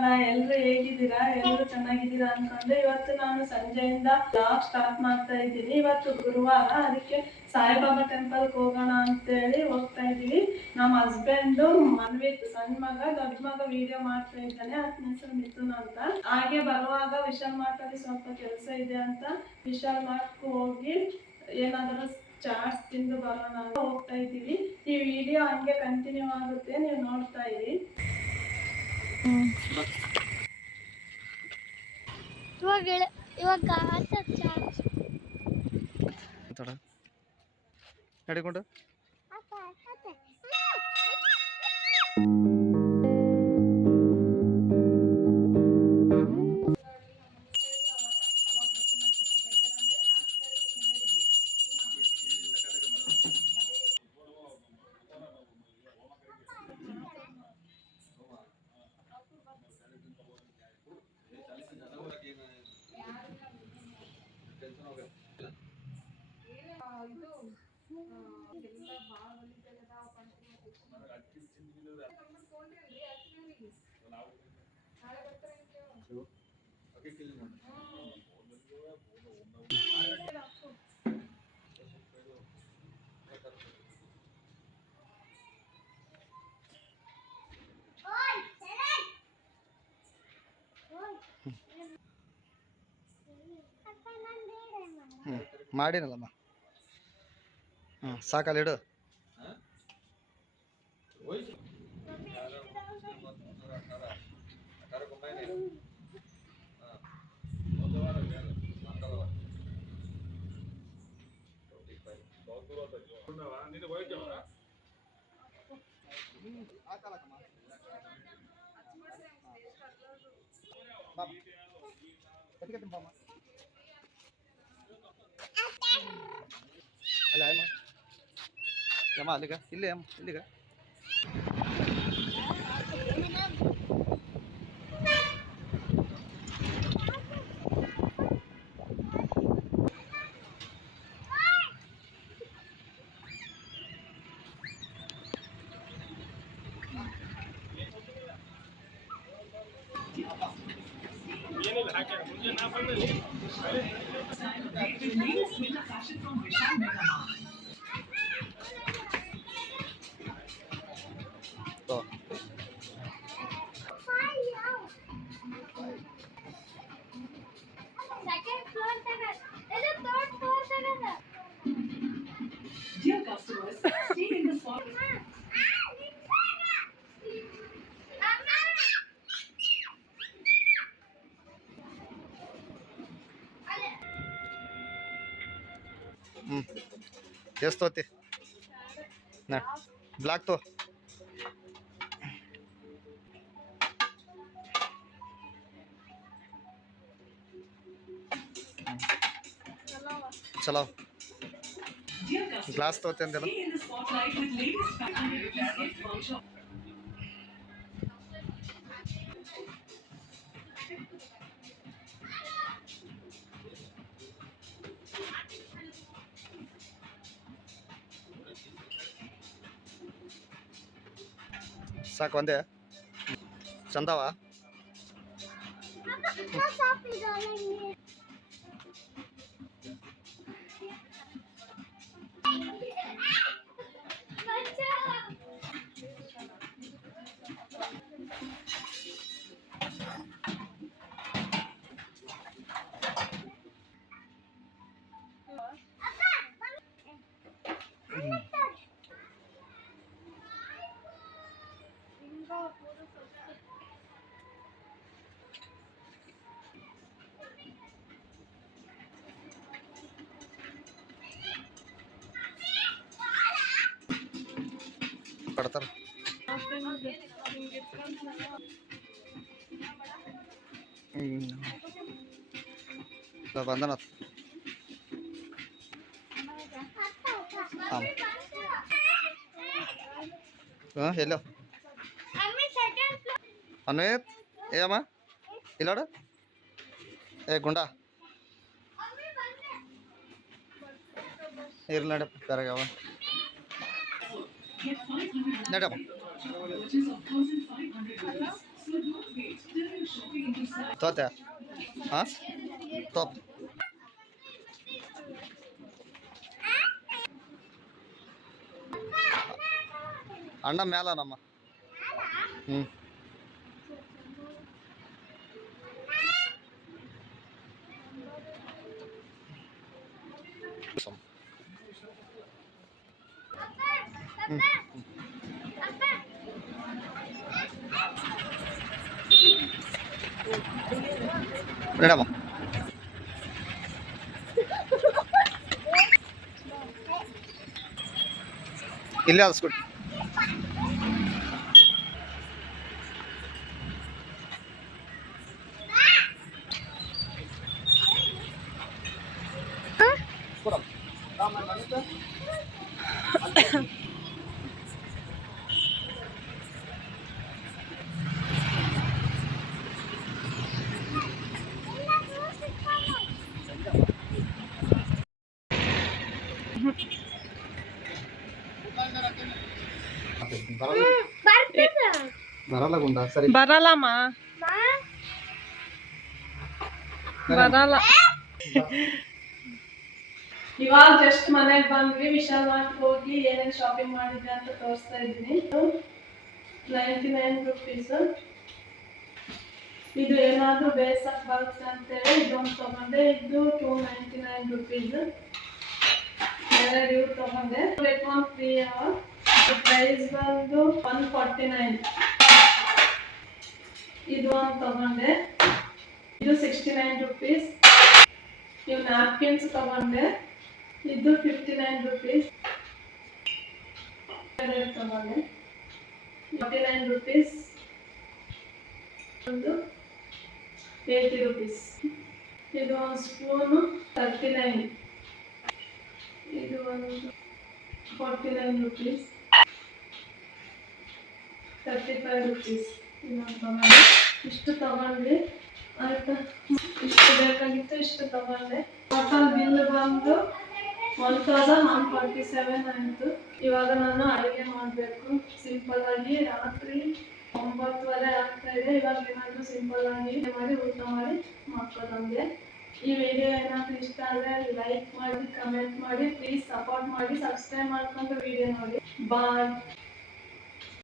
ಕನ್ನಡ. ಎಲ್ಲರೂ ಹೇಗಿದ್ದೀರಾ? ಎಲ್ಲರೂ ಚೆನ್ನಾಗಿದ್ದೀರಾ ಅನ್ಕೊಂಡು ಇವತ್ತು ನಾನು ಸಂಜೆಯಿಂದ ಬ್ಲಾಗ್ ಸ್ಟಾರ್ಟ್ ಮಾಡ್ತಾ ಇದ್ದೀನಿ. ಇವತ್ತು ಗುರುವಾರ, ಅದಕ್ಕೆ ಸಾಯಿಬಾಬಾ ಟೆಂಪಲ್ಗೆ ಹೋಗೋಣ ಅಂತೇಳಿ ಹೋಗ್ತಾ ಇದ್ದೀವಿ. ನಮ್ಮ ಹಸ್ಬೆಂಡು ಮನ್ವಿತ್ ಸಣ್ಣ ಮಗ ದೊಡ್ಡ ಮಗ ವಿಡಿಯೋ ಮಾಡ್ತಾ ಇದ್ದಾನೆ. ಅದನ್ನ ಹೆಸರು ಮಿಥುನ್ ಅಂತ. ಹಾಗೆ ಬರುವಾಗ ವಿಶಾಲ್ ಮಾರ್ಟಲ್ಲಿ ಸ್ವಲ್ಪ ಕೆಲಸ ಇದೆ ಅಂತ ವಿಶಾಲ್ ಮಾರ್ಟ್ಗೆ ಹೋಗಿ ಏನಾದರೂ ಚಾಟ್ಸ್ ತಿಂದು ಬರೋಣ ಅಂತ ಹೋಗ್ತಾ ಇದ್ದೀವಿ. ಈ ವಿಡಿಯೋ ಹಂಗೆ ಕಂಟಿನ್ಯೂ ಆಗುತ್ತೆ, ನೀವು ನೋಡ್ತಾ ಇರಿ. ನಡಿಕೊಂಡು ಮಾಡಿನಲ್ಲಮ್ಮ. ಸಾಕಲ್ಲ ಇಡು. ಅಲ್ಲ ಅಮ್ಮ ಅಲ್ಲಿಗ ಇಲ್ಲೇ ಅಮ್ಮ ಇಲ್ಲಿಗ Dear customers, stay in the spot. ಎಷ್ಟು ತೋತಿ ನಾ ಬ್ಲಾಕ್ ತೋ. ಚಲೋ ಗ್ಲಾಸ್ ತೋತಿ ಅಂದೆಲ್ಲ. ಸಾಕು ಒಂದೇ ಚಂದವ. ಕೊಡ್ತಾರ ಬಂದನ. ಹಾಂ ಎಲ್ಲೋ ಅನ್ವೇತ್ ಏ ಅಮ್ಮ ಇಲ್ಲೋಡು. ಏ ಗುಂಡ ಇರ್ಲಿ ನಡಪ್ಪ ಬೇರೆಗವ ನಡಪ್ಪ. ತೋತೆ ಹಾಂ ತೋಪ್ ಅಣ್ಣ ಮ್ಯಾಲ ನಮ್ಮ ಹ್ಞೂ ಮೇಡಮ್ ಇಲ್ಲೇ ಅದು ಸ್ಕೂಟಿ ಬರಲ್ಲ ಗುಂಡ ಸರಿ ಬರಲ್ಲಮ್ಮ ಬರಲ್ಲ. ಇವಾಗ ಜಸ್ಟ್ ಮನೆಗೆ ಬಂದ್ವಿ. ವಿಶಾಲ್ ಮಾರ್ಟ್ ಹೋಗಿ ಏನೇನು ಶಾಪಿಂಗ್ ಮಾಡಿದ್ದೆ ಅಂತ ತೋರಿಸ್ತಾ ಇದ್ದೀನಿ. 99 ರುಪೀಸ್. ಇದು ಏನಾದರೂ ಬೇಸಕ್ ಬರುತ್ತೆ ಅಂತೇಳಿ ಇದೊಂದು ತಗೊಂಡೆ. ಇದು 299 ರುಪೀಸ್. ಎರಡು ಇವು ತಗೊಂಡೆ. ರೆಕಾನ್ ಫ್ರೀ ಅವ. ಪ್ರೈಸ್ ಬಂದು 149. ಇದು ಒಂದು ತಗೊಂಡೆ. ಇದು 69 ರುಪೀಸ್. ಇವು ನ್ಯಾಪ್ಕಿನ್ಸ್ ತಗೊಂಡೆ. ಇದು 59 ರುಪೀಸ್. ತಗೊಂಡೆ 49 ರುಪೀಸ್. ಒಂದು 80 ರುಪೀಸ್. ಇದು ಒಂದು ಸ್ಪೂನು 39. ಇದು ಒಂದು 49 ರುಪೀಸ್. 35 ರುಪೀಸ್. ಇನ್ನೊಂದು ತಗೊಂಡೆ. ಇಷ್ಟು ತಗೊಂಡ್ವಿ ಆಯ್ತಾ. ಇಷ್ಟು ಬೇಕಾಗಿತ್ತು, ಇಷ್ಟು ತಗೊಂಡೆ. ಟೋಟಲ್ ಬಿಲ್ ಬಂದು 1147 ಆಯಿತು. ಇವಾಗ ನಾನು ಅಡುಗೆ ಮಾಡಬೇಕು ಸಿಂಪಲ್ ಆಗಿ. ರಾತ್ರಿ 9:30 ಆಗ್ತಾ ಇದೆ. ಇವಾಗ ಏನಾದರೂ ಸಿಂಪಲ್ ಆಗಿ ಮಾಡಿ ಊಟ ಮಾಡಿ ಮಾಡ್ಕೊಳ್ಳೋಂಗೆ. ಈ ವಿಡಿಯೋ ಏನಾದರೂ ಇಷ್ಟ ಆದರೆ ಲೈಕ್ ಮಾಡಿ, ಕಮೆಂಟ್ ಮಾಡಿ, ಪ್ಲೀಸ್ ಸಪೋರ್ಟ್ ಮಾಡಿ, ಸಬ್ಸ್ಕ್ರೈಬ್ ಮಾಡ್ಕೊಂಡು ವಿಡಿಯೋ ನೋಡಿ. ಬಾಯ್.